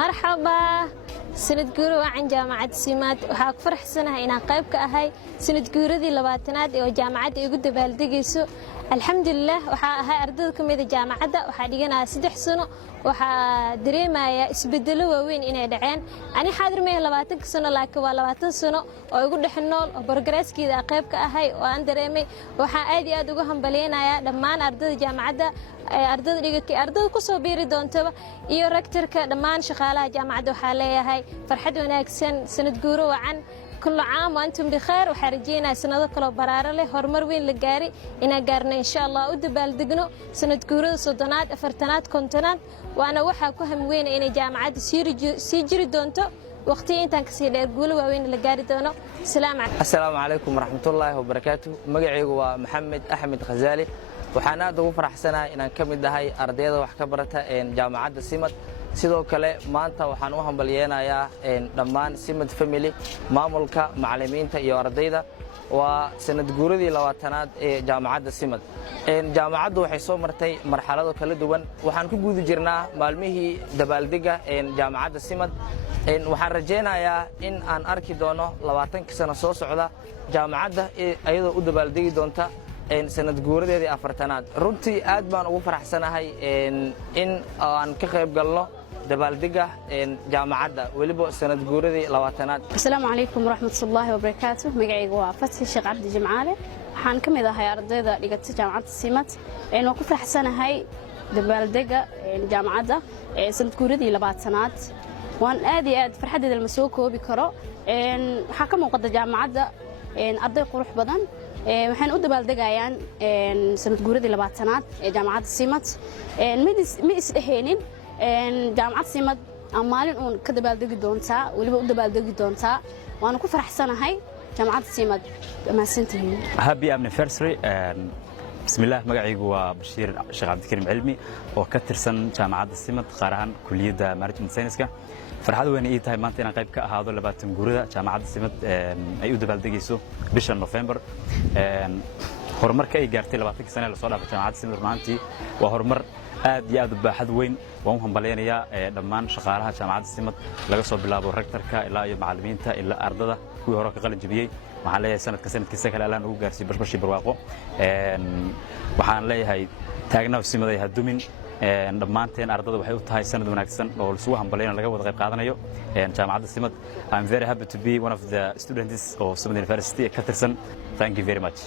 مرحبا سند جورو عن جامعة سمات وحاك فرح سنة إنا قيب كأهاي سند جورو دي لباتنات إيو جامعة يقود بالدقيسو الحمد لله وحا هاي أردودكم إذا جامعة وحا ديقنا 6 سنة وحا دريما اسبدلو وين إنا دعين أنا حاضر ميه 20 سنة لكن waa 20 sano oo igu dhixnool oo progresskiida qayb ka ahay oo aan dareemay waxa aad ugu hambaleenaya dhammaan ardayda jaamacadda ardayda dhigay ardayda ku soo biiri doonta iyo rectorka dhammaan shaqaalaha jaamacadda waxa leeyahay farxad wanaagsan sanad guuro wacan كل عام وأنتم بخير وحرجينا سنة كله برارة له هرمر وين لجاري إن جارنا إن شاء الله ودبال دقنو سنة جورو صدنات أفرتنات كونتنات وأنا وحى كهم وين إن جامعة سيجري دونتو وقتي أنت كسير يقولوا وين لجاري دونو السلام عليكم ورحمة الله وبركاته مجيء محمد أحمد غزالي وحنا دو فرح سنة إن كمل دهاي أرضية وحكبرتها إن جامعة سمت sidoo kale maanta waxaan u hambalyeeynaa dhammaan Simad family maamulka macallimiinta iyo ardayda waa sanad guuradii 20aad ee jaamacadda Simad jaamacaddu waxay soo martay marxalado kala duwan waxaan ku guudi jirnaa maalmihii dabaaldega jaamacadda Simad waxaan rajeynayaa in aan arki doono 20 sano soo socda jaamacadda iyadoo u dabaaldegi doonta sanad guuradeedii 4aad runtii aad baan ugu faraxsanahay in aan ka qayb galno dabaaldega jaamacadda waliba sanad guuradii 20aad. Assalaamu alaykum warahmatullahi wabarakatuh magacaygu waa Fathi Sheekh Cabdi Jimcaale waxaan ka mid ahay ardayda dhigata jaamacadda Simad waan ku faraxsanahay dabaaldega jaamacadda sanad guuradii 20aad waan aad farxadeeda la soo koobi karo waxa ka muuqda jaamacadda arday qurux badan waxaan u dabaaldegayaan sanad guuradii 20aad ee jaamacadda Simad ma isdheheenin jaamacadda Simad maalin uun ka dabaaldegi doontaa waliba u dabaaldegi doontaa waan ku faraxsanahay jaamacadda Simad maasantiin happy anniversary bismillah magacaygu waa Bashiir Sheekh Cabdi Karim Cilmi oo ka tirsan jaamacadda Simad qaar ahaan kulliyadda management science-ka farxad weyn ay tahay maanta inaan qayb ka ahaado 20 guurada jaamacadda Simad ay u dabaaldegayso bisha November horumarka ay gaartay 20 sano la soo dhaafay jaamacadda Simad maantii waa horumar aad iyo aad u baaxad weyn waan hambalyeynaya dhammaan shaqaalaha jaamacadda Simad laga soo bilaabo rectorka ilaa iyo macallimiinta ilaa ardada kuwii hore ka qalin jabiyay waxaan leeyahay sanadkiisa kale alaan ugu gaarsiin bashbashi barwaaqo waxaan leeyahay taagnaw Simad ay hadumin dhammaanteen ardada waxay u tahay sanad wanaagsan oo la sugu hambalyeeyay laga wada qayb qaadanayo jaamacadda Simad I'm very happy to be one of the students of Simad University ka tirsan thank you very much